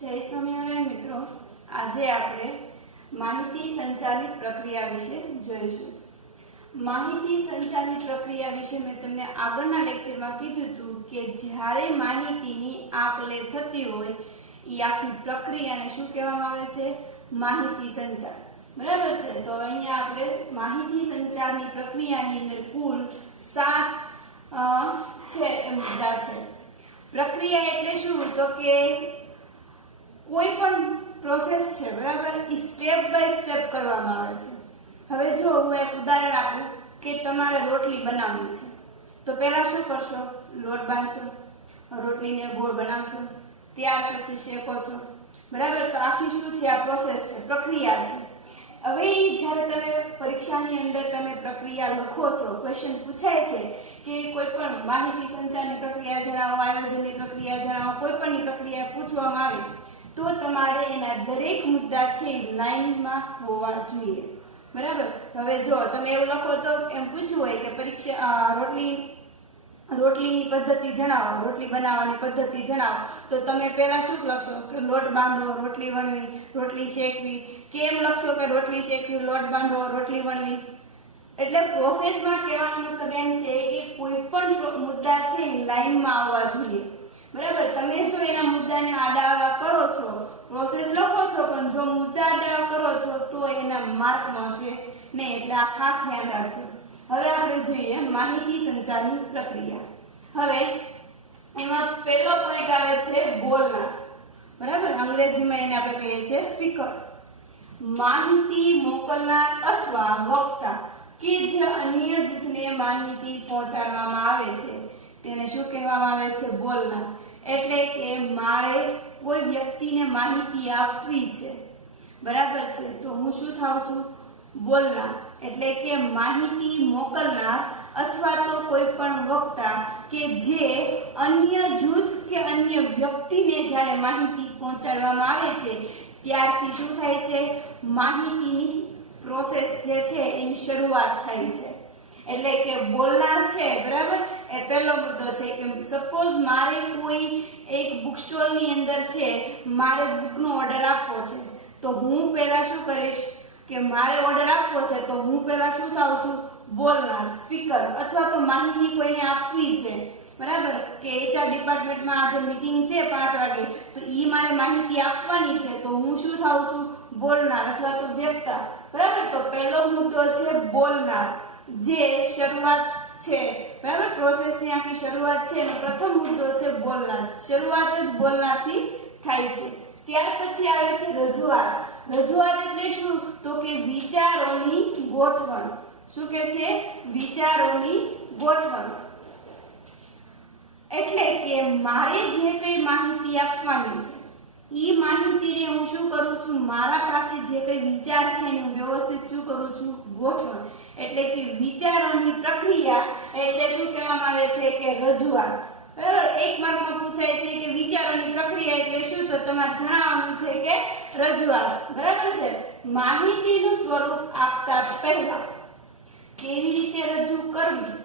જય સ્વામિનારાયણ મિત્રો, આજે આપણે માહિતી સંચાલિત પ્રક્રિયા વિશે જોઈશું. માહિતી સંચાલિત પ્રક્રિયા વિશે મેં તમને આગળના લેક્ચરમાં કીધું હતું કે જ્યારે માહિતીની આપ-લે થતી હોય એ આખી પ્રક્રિયાને શું કહેવામાં આવે છે? માહિતી સંચાર. બરાબર છે. તો અહીંયા આપણે માહિતી સંચારની પ્રક્રિયાની અંદર કુલ 7 મુદ્દા છે. પ્રક્રિયા એટલે શું? તો કે કોઈ પણ પ્રોસેસ છે, બરાબર, એ સ્ટેપ બાય સ્ટેપ કરવામાં આવે છે. હવે જો હું એક ઉદાહરણ આપું કે તમારે રોટલી બનાવવી છે, તો પહેલા શું કરશો? લોટ બાંધશો, રોટલીને ગોળ બનાવશો, ત્યાર પછી શેકો છો, બરાબર. તો આખી શું છે? આ પ્રોસેસ છે, પ્રક્રિયા છે. હવે જ્યારે તમે પરીક્ષાની અંદર તમે પ્રક્રિયા લખો છો, ક્વેશ્ચન પૂછાય છે કે કોઈ પણ માહિતી સંચારની પ્રક્રિયા જણાવો, આયોજનની પ્રક્રિયા જણાવો, કોઈ પણની પ્રક્રિયા પૂછવામાં આવે તો તમારે એના દરેક મુદ્દા છે લાઈનમાં હોવા જોઈએ, બરાબર. હવે જો તમે એવું લખો તો એમ પૂછ્યું હોય કે રોટલીની પદ્ધતિ જણાવો, રોટલી બનાવવાની પદ્ધતિ જણાવો, તો તમે પહેલા શું લખશો? કે લોટ બાંધવો, રોટલી વણવી, રોટલી શેકવી. કેમ લખશો કે રોટલી શેકવી, લોટ બાંધવો, રોટલી વણવી? એટલે પ્રોસેસમાં કહેવાનો મતલબ એમ છે કે કોઈ પણ મુદ્દા છે લાઈનમાં આવવા જોઈએ, બરાબર. તમે જો એના મુદ્દાને આડા કરો છો, પ્રોસેસ લખો છો, પણ જો મુદ્દા આડા કરો છો તો એના માર્ક મળશે નહીં. એટલે આ ખાસ ધ્યાન રાખજો. હવે આપણે જોઈએ માહિતી સંચારની પ્રક્રિયા. હવે એમાં પહેલો પોઈન્ટ આવે છે બોલનાર, બરાબર. અંગ્રેજીમાં એને આપણે કહીએ છીએ સ્પીકર. માહિતી મોકલનાર અથવા વક્તા કે જે અન્ય જૂથને માહિતી પહોંચાડવામાં આવે છે તેને શું કહેવામાં આવે છે? બોલનાર. એટલે કે મારે કોઈ વ્યક્તિને માહિતી આપવી છે, બરાબર છે, તો હું શું થાઉં છું? બોલનાર. એટલે કે માહિતી મોકલનાર અથવા તો કોઈ પણ વક્તા કે જે અન્ય જૂથ કે અન્ય વ્યક્તિને જ્યારે માહિતી પહોંચાડવામાં આવે છે ત્યારથી શું થાય છે? માહિતીની પ્રોસેસ જે છે એની શરૂઆત થાય છે. એટલે કે બોલનાર છે, બરાબર, એ પહેલો મુદ્દો છે કે સપોઝ મારે કોઈ એક બુક સ્ટોલની અંદર છે, મારે બુકનો ઓર્ડર આપવો છે, તો હું પહેલા શું કરીશ? કે મારે ઓર્ડર આપવો છે તો હું પહેલા શું થાઉં છું? બોલનાર, સ્પીકર. અથવા તો માહિતી કોઈને આપવી છે, બરાબર, કે HR ડિપાર્ટમેન્ટમાં આજે મીટિંગ છે 5 વાગે, તો ઈ મારે માહિતી આપવાની છે, તો હું શું થાઉં છું? બોલનાર અથવા તો વ્યક્તા, બરાબર. તો પહેલો મુદ્દો છે બોલનાર, જે શરૂઆત છે, બરાબર, પ્રોસેસની આખી શરૂઆત છે અને પ્રથમ મુદ્દો છે બોલનાર. શરૂઆત જ બોલનારથી થાય છે. ત્યાર પછી આવે છે રજૂઆત. રજૂઆત એટલે શું? તો કે વિચારોની ગોઠવણ. શું કે છે? વિચારોની ગોઠવણ. એટલે કે મારે જે કઈ માહિતી આપવાની છે ઈ માહિતીને હું શું કરું છું? મારા પાસે જે કઈ વિચાર છે એને હું વ્યવસ્થિત શું કરું છું? ગોઠવણ. એટલે કે વિચારોની પ્રક્રિયા એટલે શું કહેવામાં આવે છે? કે રજૂઆત, બરાબર. એક માર્કમાં પૂછાય છે કે વિચારોની પ્રક્રિયા એટલે શું? તો તમારે જણાવવાનું છે કે રજૂઆત, બરાબર છે. માહિતીનું સ્વરૂપ આપતા પહેલા કેવી રીતે રજૂ કરવી,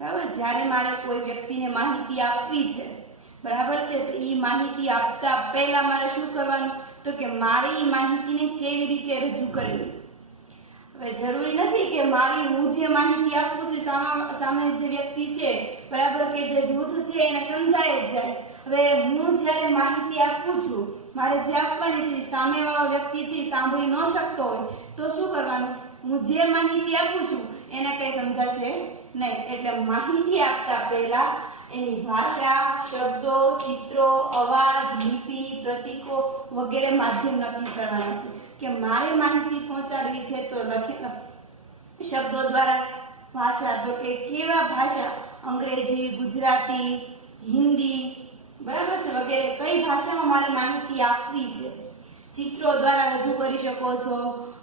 બરાબર. જ્યારે મારે કોઈ વ્યક્તિને માહિતી આપવી છે, બરાબર છે, તો એ માહિતી આપતા પહેલા મારે શું કરવાનું? તો કે મારે એ માહિતીને કેવી રીતે રજૂ કરવી. હવે જરૂરી નથી કે હું જે માહિતી આપું છું સામે જે વ્યક્તિ છે, બરાબર, કે જે જૂથ છે એને સમજાય જ જાય. હવે હું જ્યારે માહિતી આપું છું, મારે જે આપવાની છે સામેવાળો વ્યક્તિ છે સાંભળી ન શકતો હોય તો શું કરવાનું? હું જે માહિતી આપું છું એને કઈ સમજાશે નહીં. એટલે માહિતી આપતા પહેલા એની ભાષા, શબ્દો, ચિત્રો, અવાજ, લિપિ, પ્રતીકો વગેરે માધ્યમ નક્કી કરવાના છે. કે મારે માહિતી પહોંચાડવી છે તો શબ્દો દ્વારા. ભાષા તો કે કેવા ભાષા? અંગ્રેજી, ગુજરાતી, હિન્દી, બરાબર છે, વગેરે કઈ ભાષામાં મારે માહિતી આપવી છે. ચિત્રો દ્વારા રજૂ કરી શકો છો,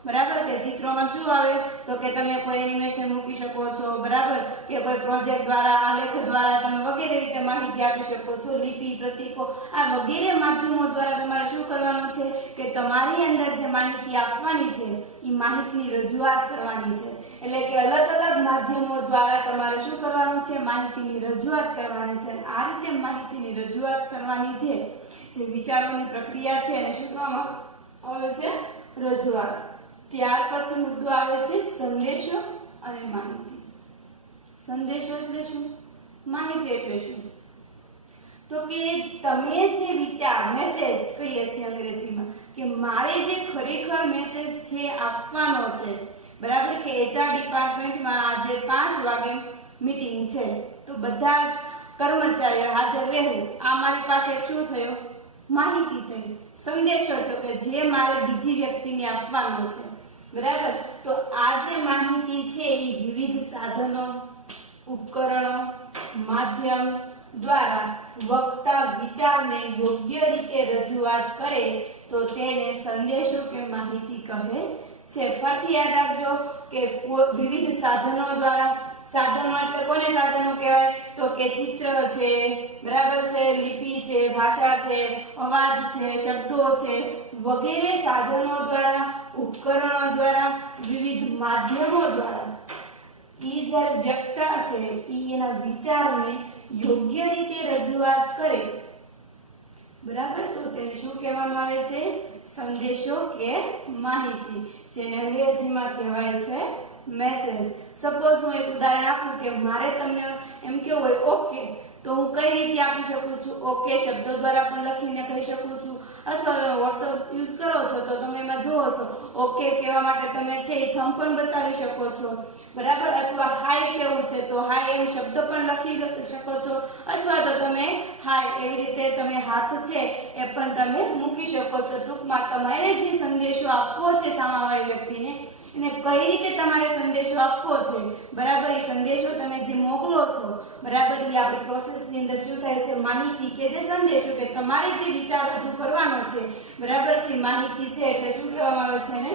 બરાબર. કે ચિત્રોમાં શું આવે? તો કે તમે કોઈ એનિમેશન મૂકી શકો છો, બરાબર, કે કોઈ પ્રોજેક્ટ દ્વારા, આલેખ દ્વારા તમે વગેરે રીતે માહિતી આપી શકો છો. લિપિ, પ્રતીકો, આ વગેરે માધ્યમો દ્વારા તમારે શું કરવાનું છે? કે તમારી અંદર જે માહિતી આપવાની છે એ માહિતીની રજૂઆત કરવાની છે. એટલે કે અલગ અલગ માધ્યમો દ્વારા તમારે શું કરવાનું છે? માહિતીની રજૂઆત કરવાની છે. આ રીતે માહિતીની રજૂઆત કરવાની છે જે વિચારોની પ્રક્રિયા છે એને શું કહેવામાં આવે છે? રજૂઆત. ત્યાર પછી મુદ્દો આવે છે સંદેશો અને માહિતી. સંદેશો એટલે શું? માહિતી એટલે શું? તો કે તમે જે વિચાર, મેસેજ કહીએ છીએ અંગ્રેજીમાં, કે મારે જે ખરેખર મેસેજ છે આપવાનો છે, બરાબર, કે HR ડિપાર્ટમેન્ટમાં આજે 5 વાગે મીટિંગ છે, તો બધા જ કર્મચારીઓ હાજર રહેવું. આ મારી પાસે શું થયો? માહિતી થઈ, સંદેશો તો કે જે મારે બીજી વ્યક્તિને આપવાનો છે, બરાબર. તો આ જે માહિતી છે એ વિવિધ સાધનો, ઉપકરણો, માધ્યમ દ્વારા વક્તા વિચારને યોગ્ય રીતે રજૂઆત કરે તો તેને સંદેશો કે માહિતી કહે છે. ફરીથી યાદ રાખજો કે વિવિધ સાધનો દ્વારા, સાધનો એટલે કોને સાધનો કહેવાય? તો કે ચિત્ર છે, બરાબર છે, લિપિ છે, ભાષા છે, અવાજ છે, શબ્દો છે, વગેરે સાધનો દ્વારા, ઉપકરણો દ્વારા, વિવિધ માધ્યમો દ્વારા ઈ જ્યારે વ્યક્તા છે ઈ એના વિચારને યોગ્ય રીતે રજૂઆત કરે, બરાબર, તો તેને શું કહેવામાં આવે છે? સંદેશો કે માહિતી, જેને અંગ્રેજીમાં કહેવાય છે મેસેજ. સપોઝ હું એક ઉદાહરણ આપું કે મારે તમને એમ કેવું હોય ઓકે, તો હું કઈ રીતે આપી શકું છું? ઓકે શબ્દો દ્વારા પણ લખીને કહી શકું છું, અથવા તમે WhatsApp યુઝ કરો છો તો તમે એમાં જુઓ છો ઓકે કહેવા માટે તમે છે એ થંબ પણ બતાવી શકો છો, બરાબર, અથવા હાય કેવું છે તો હાય એમ શબ્દ પણ લખી શકો છો, અથવા તો તમે હાય એવી રીતે તમે હાથ છે એ પણ તમે મૂકી શકો છો. ટૂંકમાં તમારે જે સંદેશો આપવો છે સામેવાળી વ્યક્તિને, એને કઈ રીતે તમારે સંદેશો આપવો છે, બરાબર, એ સંદેશો તમે જે મોકલો છો, બરાબર, એ આપણી પ્રોસેસની અંદર શું થાય છે? માહિતી કે જે સંદેશો કે તમારે જે વિચાર રજૂ કરવાનો છે, બરાબર છે, માહિતી છે એટલે શું કહેવામાં આવે છે? ને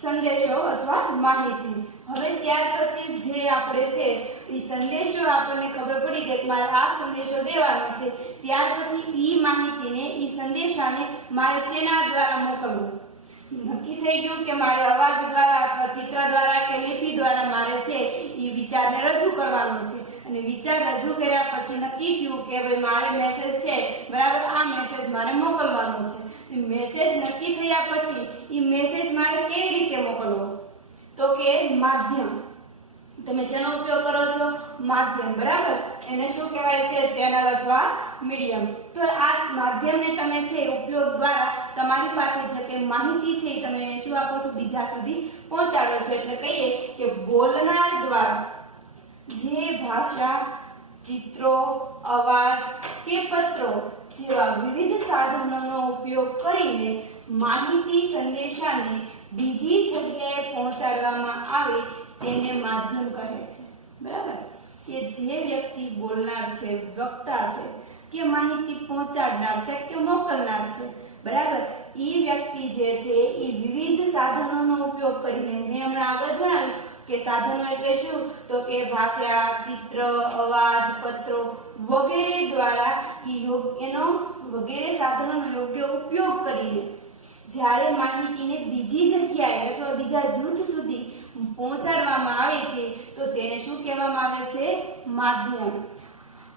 સંદેશો અથવા માહિતી. હવે ત્યાર પછી જે આપણે છે એ સંદેશો આપણને ખબર પડી કે મારે આ સંદેશો દેવાનો છે, ત્યાર પછી ઈ માહિતીને, ઈ સંદેશાને મારે શેના દ્વારા મોકલવું? નક્કી થઈ ગયું કે મારે અવાજ દ્વારા અથવા ચિત્ર દ્વારા કે લિપિ દ્વારા મારે છે એ વિચારને રજૂ કરવાનો છે, અને વિચાર રજૂ કર્યા પછી નક્કી થયું કે ભાઈ મારે મેસેજ છે, બરાબર, આ મેસેજ મારે મોકલવાનો છે. મેસેજ નક્કી થયા પછી એ મેસેજ મારે કેવી રીતે મોકલવો? તો કે માધ્યમ. તમે શેનો ઉપયોગ કરો છો? માધ્યમ, બરાબર, એને શું કહેવાય છે? ચેનલ અથવા મીડિયમ. તો આ માધ્યમને તમે છે ઉપયોગ દ્વારા તમારી પાસે છે કે માહિતી છે તમે શું આપો છો? બીજા સુધી પહોંચાડો છો. એટલે કહીએ કે બોલનાર દ્વારા જે ભાષા, ચિત્રો, અવાજ કે પત્રો જેવા વિવિધ સાધનોનો ઉપયોગ કરીને માહિતી, સંદેશાને બીજી જગ્યાએ પહોંચાડવામાં આવે તેને માધ્યમ કહે છે, બરાબર. કે જે વ્યક્તિ બોલનાર છે, વક્તા છે, કે માહિતી પહોંચાડનાર છે કે મોકલનાર છે, બરાબર, ઈ વ્યક્તિ જે છે એ વિવિધ સાધનોનો ઉપયોગ કરીને, મેં હમણાં આગળ જણાવ્યું કે સાધનો એટલે શું? તો કે ભાષા, ચિત્ર, અવાજ, પત્રો વગેરે દ્વારા એનો વગેરે સાધનોનો યોગ્ય ઉપયોગ કરીને જ્યારે માહિતીને બીજી જગ્યાએ અથવા બીજા જૂથ સુધી પહોંચાડવામાં આવે છે તો તેને શું કહેવામાં આવે છે? માધ્યમ.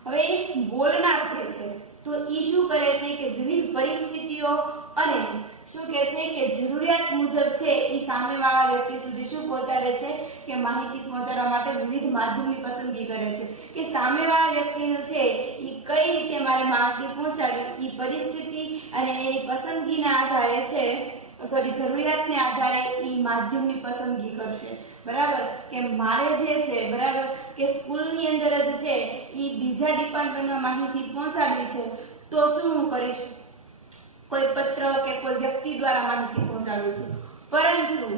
હવે બોલનાર જે છે તો ઈ શું કરે છે કે વિવિધ પરિસ્થિતિઓ અને શું કહે છે કે જરૂરિયાત મુજબ છે ઈ સામેવાળા વ્યક્તિ સુધી શું પહોંચાડે છે? કે માહિતી પહોંચાડવા માટે વિવિધ માધ્યમની પસંદગી કરે છે કે સામેવાળા વ્યક્તિનું છે ઈ કઈ રીતે મારે માહિતી પહોંચાડવી, ઈ પરિસ્થિતિ અને એની પસંદગીના આધારે છે, જરૂરિયાતને આધારે ઈ માધ્યમની પસંદગી કરશે, બરાબર. કે મારે જે છે, બરાબર, કે સ્કૂલની અંદર જ છે ઈ બીજા ડિપાર્ટમેન્ટમાં માહિતી પહોંચાડવી છે તો શું હું કરીશ? કોઈ પત્ર કે કોઈ વ્યક્તિ દ્વારા માહિતી પહોંચાડું છું. પરંતુ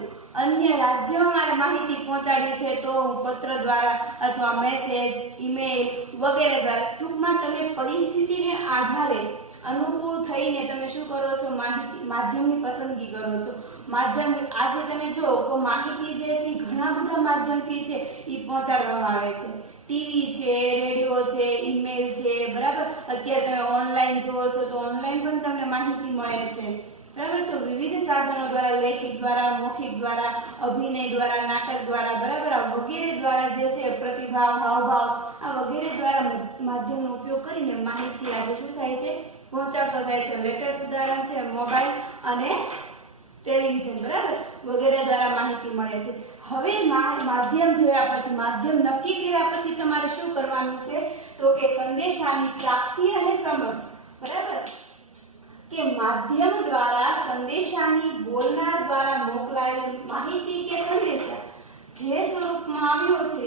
અન્ય રાજ્યમાં મારે માહિતી પહોંચાડવી છે તો હું પત્ર દ્વારા અથવા મેસેજ, ઈમેલ વગેરે દ્વારા, ટૂંકમાં તમે પરિસ્થિતિને આધારે અનુકૂળ થઈને તમે શું કરો છો? માધ્યમની પસંદગી કરો છો. માધ્યમ આજે તમે જો તો માહિતી જે છે ઘણા બધા માધ્યમથી છે એ પહોંચાડવામાં આવે છે. ટીવી છે, રેડિયો છે, ઈમેલ છે, બરાબર. અત્યારે તમે ઓનલાઈન જોવો છો તો ઓનલાઈન પણ તમને માહિતી મળે છે, બરાબર. તો વિવિધ સાધનો દ્વારા, લેખિત દ્વારા, મૌખિક દ્વારા, અભિનય દ્વારા, નાટક દ્વારા, બરાબર, આ વગેરે દ્વારા જે છે પ્રતિભાવ, હાવભાવ આ વગેરે દ્વારા માધ્યમનો ઉપયોગ કરીને માહિતી આજે શું થાય છે? પહોંચાડતો થાય છે. લેટેસ્ટ ઉદાહરણ છે મોબાઈલ અને ટેલિવિઝન, બરાબર, વગેરે દ્વારા માહિતી મળે છે. હવે માધ્યમ જોયા પછી, માધ્યમ નક્કી કર્યા પછી તમારે શું કરવાનું છે તો કે સંદેશાની પ્રાપ્તિ અને સમજ, બરાબર, કે માધ્યમ દ્વારા સંદેશાની બોલનાર દ્વારા મોકલાયેલ માહિતી કે સંદેશા જે સ્વરૂપમાં આવ્યો છે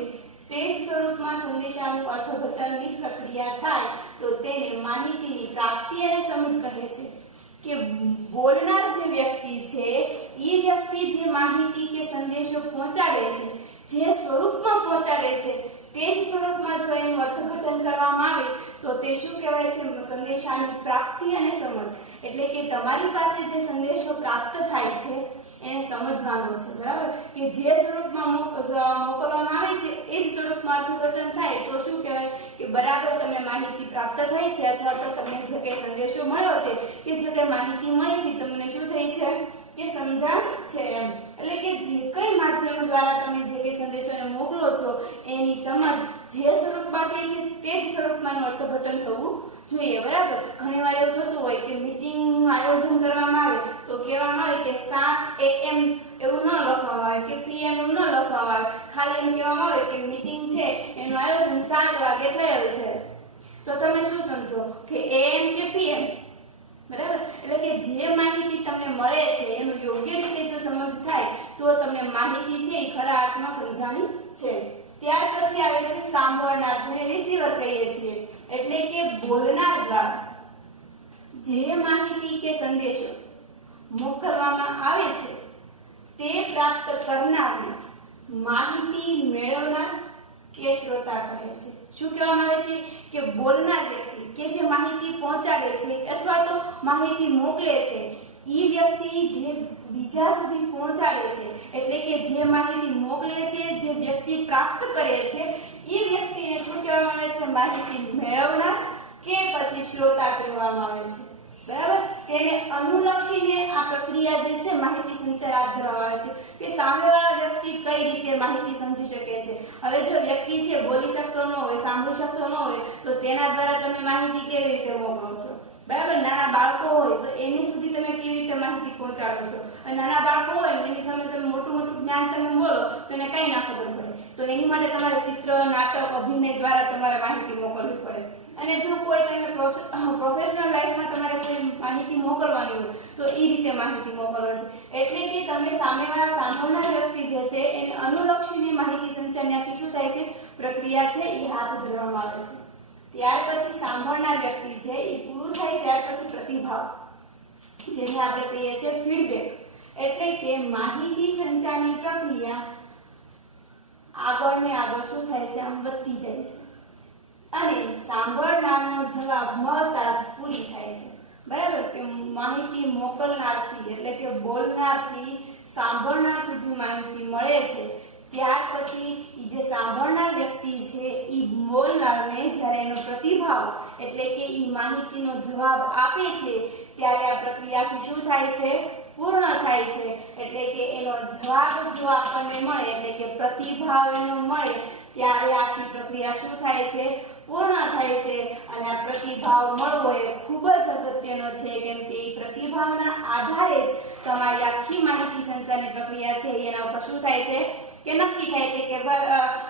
તે જ સ્વરૂપમાં સંદેશાનું અર્થઘટનની પ્રક્રિયા થાય તો તેને માહિતીની પ્રાપ્તિ અને સમજ કહે છે. કે બોલનાર જે વ્યક્તિ છે એ વ્યક્તિ જે માહિતી કે સંદેશો પહોંચાડે છે, જે સ્વરૂપમાં પહોંચાડે છે તે જ સ્વરૂપમાં જો એનું અર્થઘટન કરવામાં આવે તો તે શું કહેવાય છે? સંદેશાની પ્રાપ્તિ અને સમજ. એટલે કે તમારી પાસે જે સંદેશો પ્રાપ્ત થાય છે એને સમજવાનો છે, બરાબર, કે જે સ્વરૂપમાં મોકલવામાં આવે છે એ જ સ્વરૂપમાં અર્થઘટન થાય તો શું કહેવાય કે બરાબર તમને માહિતી પ્રાપ્ત થઈ છે અથવા તો તમને જે કંઈ સંદેશો મળ્યો છે કે જે કંઈ માહિતી મળી છે તમને શું થઈ છે કે સમજણ છે એમ. એટલે કે જે કંઈ માધ્યમ દ્વારા તમે જે કંઈ સંદેશોને મોકલો છો એની સમજ જે સ્વરૂપમાં થઈ છે તે જ સ્વરૂપમાં અર્થઘટન થવું જોઈએ, બરાબર. ઘણીવાર એવું થતું હોય કે મીટિંગનું આયોજન કરવામાં આવે તો કહેવામાં આવે કે 7 AM એવું ન લખવામાં આવે કે PM એવું ન લખવામાં આવે, ખાલી એમ કહેવામાં આવે કે મીટિંગ છે એનું આયોજન 7 વાગે થયેલ છે. તો તમે શું સમજો કે AM કે PM, બરાબર. એટલે કે જે માહિતી તમને મળે છે એનું યોગ્ય રીતે જો સમજ થાય તો તમને માહિતી છે એ ખરા અર્થમાં સમજાણી છે. ત્યાર પછી આવે છે સાંભળનાર, જેને રિસીવર કહીએ છીએ. એટલે કે બોલનાર દ્વારા જે માહિતી કે સંદેશો મોકલવામાં આવે છે તે પ્રાપ્ત કરનારને માહિતી મેળવનાર કે શ્રોતા કહે છે. શું કહેવામાં આવે છે કે બોલનાર વ્યક્તિ કે જે માહિતી પહોંચાડે છે અથવા તો માહિતી મોકલે છે એ વ્યક્તિ જે બીજા સુધી પહોંચાડે છે, એટલે કે જે માહિતી મોકલે છે, જે વ્યક્તિ પ્રાપ્ત કરે છે એ વ્યક્તિને શું કહેવામાં આવે છે? માહિતી મેળવનાર કે પછી શ્રોતા કહેવામાં આવે છે, બરાબર. તેને અનુલક્ષીને આ પ્રક્રિયા જે છે માહિતી સંચાર હાથ ધરવામાં આવે છે કે સામેવાળા વ્યક્તિ કઈ રીતે માહિતી સમજી શકે છે. હવે જો વ્યક્તિ છે બોલી શકતો ન હોય, સાંભળી શકતો ન હોય તો તેના દ્વારા તમે માહિતી કેવી રીતે મોકલો છો, બરાબર. નાના બાળકો હોય તો એની સુધી તમે કેવી રીતે માહિતી પહોંચાડો છો? અને નાના બાળકો હોય એની સામે મોટું જ્ઞાન તમે બોલો તો એને કઈ ના ખબર પડે. તો એની માટે તમારે ચિત્ર, નાટક, અભિનય દ્વારા તમારે માહિતી મોકલવી પડે. અને જો કોઈ તમે પ્રોફેશનલ લાઈફમાં તમારે કોઈ માહિતી મોકલવાની હોય તો એ રીતે માહિતી મોકલવાની છે. એટલે કે તમે સામેવાળા સાંભળનાર વ્યક્તિ જે છે એને અનુલક્ષીને માહિતી સંચારની આખી શું થાય છે પ્રક્રિયા છે એ હાથ ધરવામાં આવે છે. ત્યાર પછી સાંભળનાર વ્યક્તિ છે એ પૂરું થાય ત્યાર પછી પ્રતિભાવ, જેને આપણે કહીએ છીએ ફીડબેક. એટલે કે માહિતી સંચારની પ્રક્રિયા આગળ ને આગળ શું થાય છે આમ વધતી જાય છે અને સાંભળનારનો જવાબ મળતા જ પૂરી થાય છે, બરાબર. કે માહિતી મોકલનારથી એટલે કે બોલનારથી સાંભળનાર સુધી માહિતી મળે છે. ત્યાર પછી જે સાંભળનાર વ્યક્તિ છે એ બોલનારને જ્યારે એનો પ્રતિભાવ એટલે કે એ માહિતીનો જવાબ આપે છે ત્યારે આ પ્રક્રિયાથી શું થાય છે? પૂર્ણ થાય છે. એટલે કે એનો જવાબ જો આપણને મળે એટલે કે પ્રતિભાવ એનો મળે ત્યારે આખી પ્રક્રિયા શું થાય છે? પૂર્ણ થાય છે. અને આ પ્રતિભાવ મળવો એ ખૂબ જ અગત્યનો છે, કેમ કે એ પ્રતિભાવના આધારે જ તમારી આખી માહિતી સંચારની પ્રક્રિયા છે એના ઉપર શું થાય છે કે નક્કી થાય છે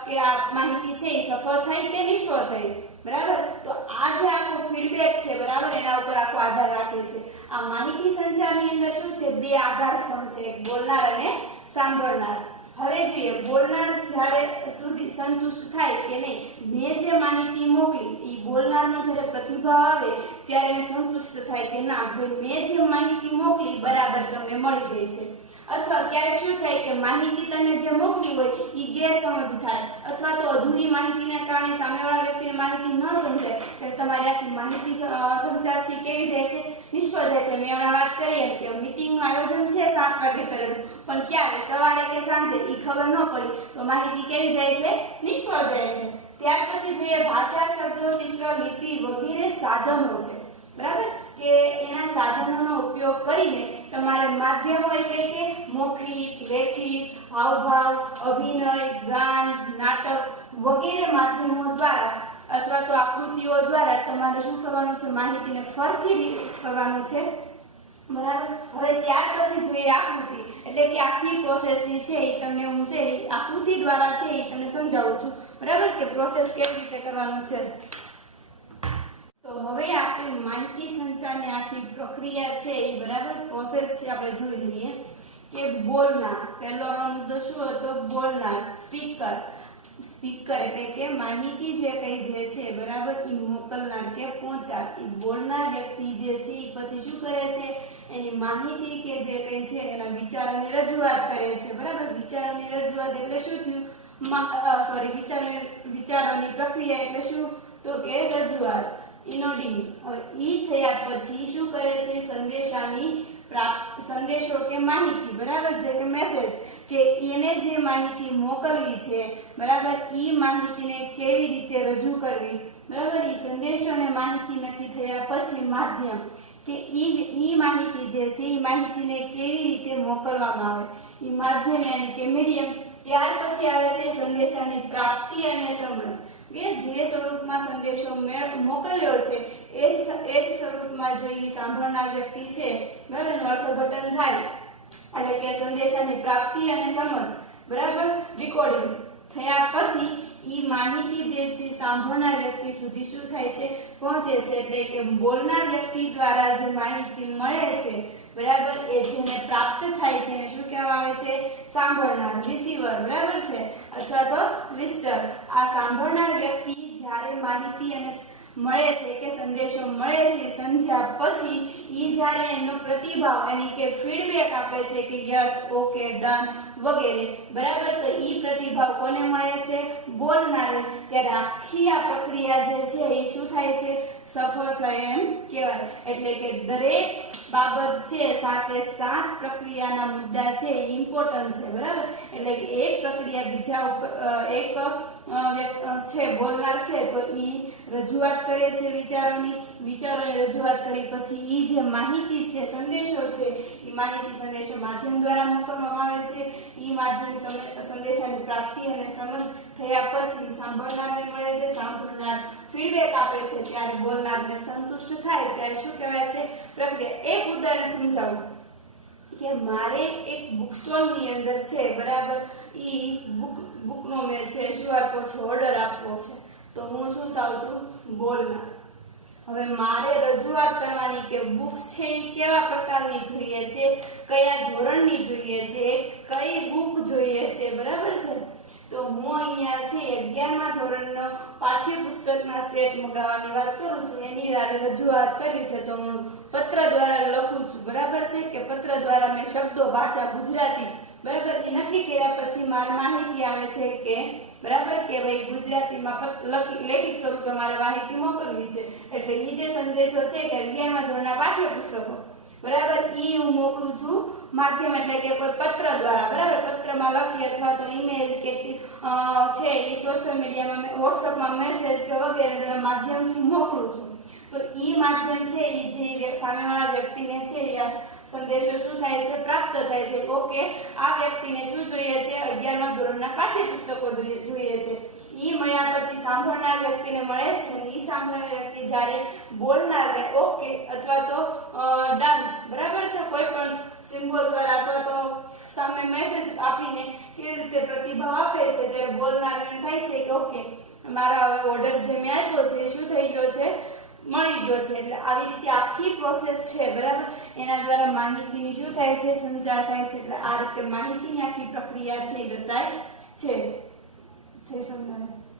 કે આ માહિતી છે એ સફળ થઈ કે નિષ્ફળ થઈ, બરાબર. તો આ જે આખો ફીડબેક છે, બરાબર, એના ઉપર આખો આધાર રાખે છે. આ માહિતી સંચારની અંદર શું છે? બે આધાર સ્તંભ છે, બોલનાર અને સાંભળનાર. હવે જોઈએ બોલનાર જ્યારે સુધી સંતુષ્ટ થાય કે નહીં, મેં જે માહિતી મોકલી એ બોલનારનો જ્યારે પ્રતિભાવ આવે ત્યારે એને સંતુષ્ટ થાય કે ના ભાઈ મેં જે માહિતી મોકલી બરાબર તમને મળી ગઈ છે. અથવા ક્યારેક શું થાય કે માહિતી તને જે મોકલી હોય એ ગેરસમજ થાય અથવા તો અધૂરી માહિતીને કારણે સામેવાળા વ્યક્તિને માહિતી ન સમજાય ત્યારે તમારી આખી માહિતી સંચાર છે કેવી જાય છે? નિષ્ફળ જાય છે. મેં હમણાં વાત કરી એમ કે મીટિંગનું આયોજન છે 7 વાગે કરેલું પણ ક્યારે સવારે કે સાંજે એ ખબર ન પડી તો માહિતી કેવી જાય છે? નિષ્ફળ જાય છે. ત્યાર પછી જોઈએ ભાષા, શબ્દો, ચિત્ર, લિપિ વગેરે સાધનો છે, બરાબર. કે એના સાધનોનો ઉપયોગ કરીને તમારે માધ્યમો એટલે કે મૌખિક, લેખિત, હાવભાવ, અભિનય, ગાન, નાટક વગેરે માધ્યમો દ્વારા અથવા તો આકૃતિઓ દ્વારા તમારે શું કરવાનું છે, માહિતીને ફરીથી કરવાનું છે, બરાબર. હવે ત્યાર પછી જોઈએ આકૃતિ, એટલે કે આખી પ્રોસેસ છે એ તમને હું છે આકૃતિ દ્વારા છે એ તમને સમજાવું છું, બરાબર, કે પ્રોસેસ કેવી રીતે કરવાનું છે. તો હવે આપણે માહિતી સંચારની આખી પ્રક્રિયા છે એ, બરાબર, પ્રોસેસ છે આપણે જોઈ લઈએ. કે બોલનાર, પહેલો આપણો મુદ્દો શું હતો, બોલનાર, સ્પીકર. સ્પીકર એટલે કે માહિતી જે કઈ જે છે, બરાબર, એ મોકલનાર કે પહોંચાડ, એ બોલનાર વ્યક્તિ જે છે એ પછી શું કરે છે, એની માહિતી કે જે કઈ છે એના વિચારોની રજૂઆત કરે છે, બરાબર. વિચારોની રજૂઆત એટલે શું થયું, વિચારોની પ્રક્રિયા એટલે શું, તો કે રજૂઆત, ઇનોડિંગ. હવે ઈ થયા પછી શું કરે છે, સંદેશો કે માહિતી, બરાબર, જે કે મેસેજ, કે એને જે માહિતી મોકલવી છે, બરાબર, ઈ માહિતીને કેવી રીતે રજૂ કરવી, બરાબર. ઈ સંદેશો અને માહિતી નક્કી થયા પછી માધ્યમ, કે ઈ માહિતી જે છે ઈ માહિતીને કેવી રીતે મોકલવામાં આવે, ઈ માધ્યમ યાની કે મીડિયમ. ત્યાર પછી આવે છે સંદેશાની પ્રાપ્તિ અને સમજ, કે જે સ્વરૂપમાં સંદેશો મોકલ્યો છે એ જ સ્વરૂપમાં જો ઈ સાંભળનાર વ્યક્તિ છે, બરાબર, એનું અર્થઘટન થાય, એટલે કે સંદેશાની પ્રાપ્તિ અને સમજ, બરાબર, ડીકોડિંગ થયા પછી ઈ માહિતી જે છે સાંભળનાર વ્યક્તિ સુધી શું થાય છે, પહોંચે છે, એટલે કે બોલનાર વ્યક્તિ દ્વારા જે માહિતી મળે છે, બરાબર, એ જેને પ્રાપ્ત થાય છે એને શું કહેવામાં આવે છે, સાંભળનાર, રિસીવર, બરાબર છે, અથવા તો લિસ્ટર. આ સાંભળનાર વ્યક્તિ જ્યારે માહિતી અને મળે છે કે સંદેશો મળે છે સમજ્યા પછી ઈ જ્યારે એનો પ્રતિભાવ એની કે ફીડબેક આપે છે કે યસ, ઓકે, ડન વગેરે, બરાબર, તો ઈ પ્રતિભાવ કોને મળે છે, બોલનારે. ત્યારે આખી આ પ્રક્રિયા જે છે એ શું થાય છે, સફળ થાય એમ કહેવાય. એટલે કે દરેક બાબત છે સાથે સાત પ્રક્રિયાના મુદ્દા છે ઇમ્પોર્ટન્ટ છે, બરાબર. એટલે કે એક પ્રક્રિયા બીજા ઉપર એક છે બોલનાર છે તો ઈ રજૂઆત કરે છે વિચારોની રજૂઆત કરી પછી ઈ જે માહિતી છે, સંદેશો છે, ઈ માહિતી સંદેશો માધ્યમ દ્વારા મોકલવામાં આવે છે. ઈ માધ્યમ સંદેશાની પ્રાપ્તિ અને સમજ થયા પછી સાંભળનારને મળે છે, સાંભળનાર ફીડબેક આપે છે, ત્યારે બોલનારને સંતુષ્ટ થાય ત્યારે શું કહેવાય છે, પ્રક્રિયા. એક ઉદાહરણ સમજાવું કે મારે એક બુક સ્ટોલ ની અંદર છે, બરાબર, ઈ બુકનો મેં છે શું આપવો છે, ઓર્ડર આપવો છે, તો હું શું થાઉં છું, બોલનાર. હવે મારે રજૂઆત કરવાની કે બુક્સ છે એ કેવા પ્રકારની જોઈએ છે, કયા ધોરણની જોઈએ છે, કઈ બુક જોઈએ છે, બરાબર છે. તો હું અહીંયા છે 11મા ધોરણનો પાઠ્યપુસ્તકના સેટ મંગાવવાની વાત કરું છું, એની રજૂઆત કરી છે, તો હું પત્ર દ્વારા લખું છું, બરાબર છે, કે પત્ર દ્વારા મેં શબ્દો, ભાષા ગુજરાતી, બરાબર, એ નક્કી કર્યા પછી મારી માહિતી આવે છે કે, બરાબર, કે ભાઈ ગુજરાતીમાં લેખિત સ્વરૂપે મારે માહિતી મોકલવી છે. એટલે એ જે સંદેશો છે કે 11મા ધોરણના પાઠ્યપુસ્તકો, બરાબર, ઈ હું મોકલું છું માધ્યમ, એટલે કે કોઈ પત્ર દ્વારા, બરાબર, પત્રમાં લખી અથવા તો ઈમેલ કે છે એ સોશિયલ મીડિયામાં, વોટ્સઅપમાં મેસેજ કે વગેરે માધ્યમથી મોકલું છું. તો ઈ માધ્યમ છે એ જે સામેવાળા વ્યક્તિને છે એ સંદેશો શું થાય છે, પ્રાપ્ત થાય છે. ઓકે, આ વ્યક્તિને શું જોઈએ છે, 11મા ધોરણના પાઠ્યપુસ્તકો જોઈએ છે. ઈ મળ્યા પછી સાંભળનાર વ્યક્તિને મળે છે, ઈ સાંભળનાર વ્યક્તિ જ્યારે બોલનારને ઓકે અથવા તો ડન, બરાબર છે, કોઈ પણ સિમ્બોલ દ્વારા અથવા તો સામે મેસેજ આપીને કેવી રીતે પ્રતિભાવ આપે છે, ત્યારે બોલનારને થાય છે કે ઓકે, મારા ઓર્ડર જે મેં આપ્યો છે એ શું થઈ ગયો છે, મળી ગયો છે. એટલે આવી રીતે આખી પ્રોસેસ છે, બરાબર, એના દ્વારા માહિતીની શું થાય છે, સંચાર થાય છે. એટલે આ રીતે માહિતીની આખી પ્રક્રિયા છે એ રચાય છે. જય સ્વામિનારાયણ.